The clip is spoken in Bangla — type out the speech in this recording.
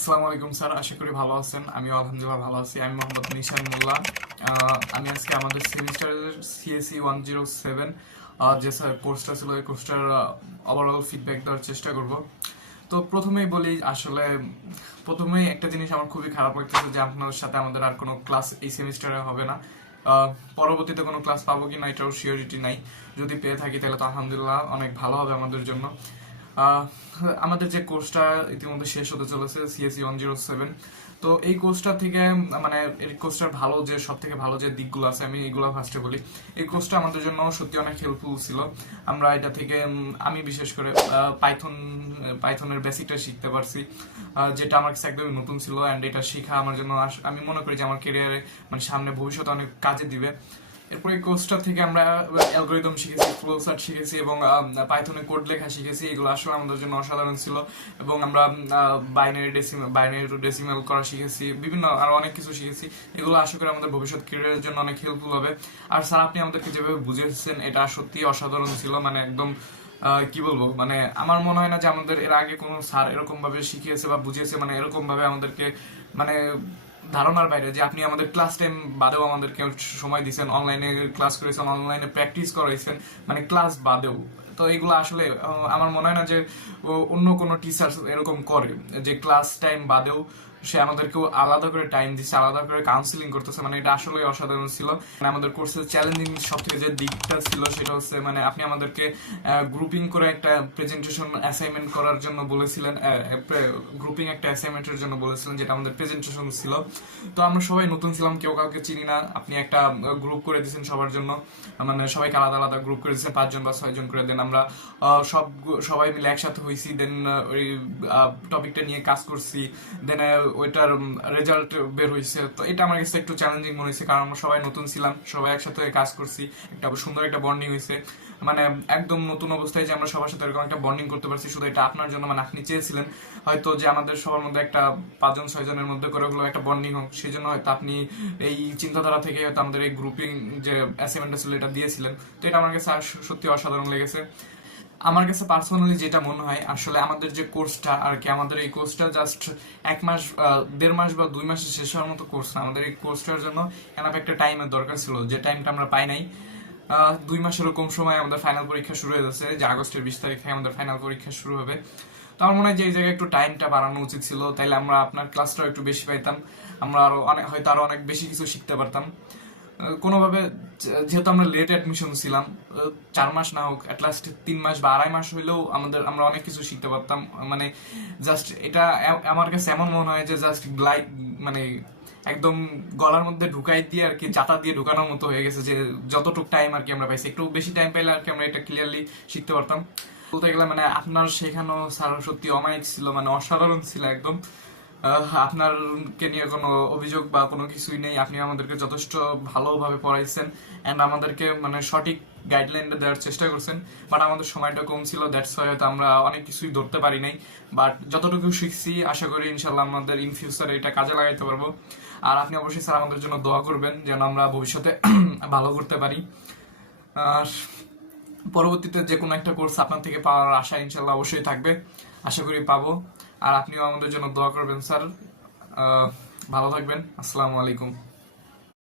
আসসালামু আলাইকুম স্যার, আশা করি ভালো আছেন। আমিও আলহামদুলিল্লাহ ভালো আছি। আমি মোহাম্মদ নিশান মোল্লা। আমি আজকে আমাদের সেমিস্টারের সিএসি 107 যে স্যার কোর্সটা ছিল, এই কোর্সটার ওভারঅল ফিডব্যাক দেওয়ার চেষ্টা করব। তো প্রথমেই বলি, আসলে প্রথমেই একটা জিনিস আমার খুবই খারাপ লাগতেছে যে আপনাদের সাথে আমাদের আর কোনো ক্লাস এই সেমিস্টারে হবে না। পরবর্তীতে কোনো ক্লাস পাবো কি না এটাও সিওরিটি নাই। যদি পেয়ে থাকি তাহলে তো আলহামদুলিল্লাহ অনেক ভালো হবে আমাদের জন্য। আহ, আমাদের যে কোর্সটা ইতিমধ্যে শেষ হতে চলেছে সিএসি 107, তো এই কোর্সটা থেকে মানে এই কোর্সটার ভালো যে সব থেকে ভালো যে দিকগুলো আছে আমি এগুলো ফার্স্টে বলি। এই কোর্সটা আমাদের জন্য সত্যি অনেক হেল্পফুল ছিল। আমরা এটা থেকে আমি বিশেষ করে পাইথনের বেসিকটা শিখতে পারছি, যেটা আমার কাছে একদমই নতুন ছিল। অ্যান্ড এটা শেখা আমার জন্য আমি মনে করি যে আমার ক্যারিয়ারে মানে সামনে ভবিষ্যতে অনেক কাজে দিবে। এরপর এই কোর্সটা থেকে আমরা অ্যালগরিদম শিখেছি, ফ্লো চার্ট শিখেছি এবং পাইথনে কোড লেখা শিখেছি। এগুলো আসলে আমাদের জন্য অসাধারণ ছিল। এবং আমরা বাইনারি টু ডেসিমাল করা শিখেছি, বিভিন্ন আরো অনেক কিছু শিখেছি। এগুলো আশা করি আমাদের ভবিষ্যৎ ক্যারিয়ারের জন্য অনেক হেল্পফুল হবে। আর স্যার আপনি আমাদেরকে যেভাবে বুঝিয়েছেন এটা সত্যি অসাধারণ ছিল। মানে একদম কি বলবো, মানে আমার মনে হয় না যে আমাদের এর আগে কোনো স্যার এরকম ভাবে শিখিয়েছে বা বুঝিয়েছে, মানে এরকম ভাবে আমাদেরকে মানে ধারণার বাইরে যে আপনি আমাদের ক্লাস টাইম বাদেও আমাদেরকে সময় দিয়েছেন, অনলাইনে ক্লাস করেছেন, অনলাইনে প্র্যাকটিস করাইছেন, মানে ক্লাস বাদেও। তো এগুলো আসলে আমার মনে হয় না যে অন্য কোনো টিচার এরকম করে, যে ক্লাস টাইম বাদেও সে আমাদেরকেও আলাদা করে টাইম দিচ্ছে, আলাদা করে কাউন্সিলিং করতেছে। মানে এটা আসলে অসাধারণ ছিল। মানে আমাদের কোর্সের চ্যালেঞ্জিং সব থেকে যে দিকটা ছিল সেটা হচ্ছে মানে আপনি আমাদেরকে গ্রুপিং করে একটা প্রেজেন্টেশন অ্যাসাইনমেন্ট করার জন্য বলেছিলেন, গ্রুপিং একটা অ্যাসাইনমেন্টের জন্য বলেছিলেন, যেটা আমাদের প্রেজেন্টেশন ছিল। তো আমরা সবাই নতুন ছিলাম, কেউ কাউকে চিনি না। আপনি একটা গ্রুপ করে দিয়েছেন সবার জন্য, মানে সবাইকে আলাদা আলাদা গ্রুপ করে দিয়েছেন, 5 জন বা 6 জন করে। দেন আমরা সবাই মিলে একসাথে হয়েছি, দেন ওই টপিকটা নিয়ে কাজ করছি, দেন ওইটার রেজাল্ট বের হয়েছে। তো এটা আমার কাছে একটু চ্যালেঞ্জিং মনে হয়েছে, কারণ আমরা সবাই নতুন ছিলাম, সবাই একসাথে কাজ করছি, একটা সুন্দর একটা বন্ডিং হয়েছে। মানে একদম নতুন অবস্থায় যে আমরা সবার সাথে এরকম একটা বন্ডিং করতে পারছি, শুধু এটা আপনার জন্য। মানে আপনি চেয়েছিলেন হয়তো যে আমাদের সবার মধ্যে একটা 5 জন 6 জনের মধ্যে করে ওগুলো একটা বন্ডিং হোক, সেই জন্য হয়তো আপনি এই চিন্তাধারা থেকে হয়তো আমাদের এই গ্রুপিং যে অ্যাসাইনমেন্টটা ছিল এটা দিয়েছিলেন। তো এটা আমার কাছে সত্যি অসাধারণ লেগেছে। আমার কাছে পার্সোনালি যেটা মনে হয়, আসলে আমাদের যে কোর্সটা আর কি, আমাদের এই কোর্সটা জাস্ট 1 মাস 1.5 মাস বা 2 মাসে শেষ হওয়ার মতো কোর্স না। আমাদের এই কোর্সটার জন্য এনাফ একটা টাইমের দরকার ছিল, যে টাইমটা আমরা পাই নাই। 2 মাসেরও কম সময় আমাদের ফাইনাল পরীক্ষা শুরু হয়ে যাচ্ছে, যে আগস্টের 20 তারিখে আমাদের ফাইনাল পরীক্ষা শুরু হবে। তো আমার মনে হয় যে এই জায়গায় একটু টাইমটা বাড়ানো উচিত ছিল, তাইলে আমরা আপনার ক্লাসটাও একটু বেশি পাইতাম, আমরা আরো অনেক বেশি কিছু শিখতে পারতাম কোনোভাবে। যেহেতু আমরা লেট অ্যাডমিশন ছিলাম, 4 মাস না হোক, অ্যাটলাস্ট 3 মাস বা 2.5 মাস হইলেও আমরা অনেক কিছু শিখতে পারতাম। মানে জাস্ট এটা আমার কাছে এমন মনে হয় যে জাস্ট মানে একদম গলার মধ্যে ঢুকাই দিয়ে আর কি, জাতা দিয়ে ঢুকানোর মতো হয়ে গেছে, যে যতটুকু টাইম আর কি আমরা পাইছি, একটু বেশি টাইম পাইলে আর কি আমরা এটা ক্লিয়ারলি শিখতে পারতাম। বলতে গেলে মানে আপনার শেখানো স্যার সত্যি অমায়িক ছিল, মানে অসাধারণ ছিল একদম। আপনারকে নিয়ে কোনো অভিযোগ বা কোনো কিছুই নেই। আপনি আমাদেরকে যথেষ্ট ভালোভাবে পড়াইছেন অ্যান্ড আমাদেরকে মানে সঠিক গাইডলাইন দেওয়ার চেষ্টা করছেন। বাট আমাদের সময়টা কম ছিল, দ্যাটস ওয়াই হয়তো আমরা অনেক কিছুই ধরতে পারি নাই। বাট যতটুকু শিখছি আশা করি ইনশাল্লাহ আমাদের ইন ফিউচারে এটা কাজে লাগাইতে পারবো। আর আপনি অবশ্যই স্যার আমাদের জন্য দোয়া করবেন যেন আমরা ভবিষ্যতে ভালো করতে পারি। আর পরবর্তীতে যে কোনো একটা কোর্স আপনার থেকে পাওয়ার আশা ইনশাল্লাহ অবশ্যই থাকবে, আশা করি পাবো। আর আপনিও আমাদের জন্য দোয়া করবেন স্যার। ভালো থাকবেন। আসসালামু আলাইকুম।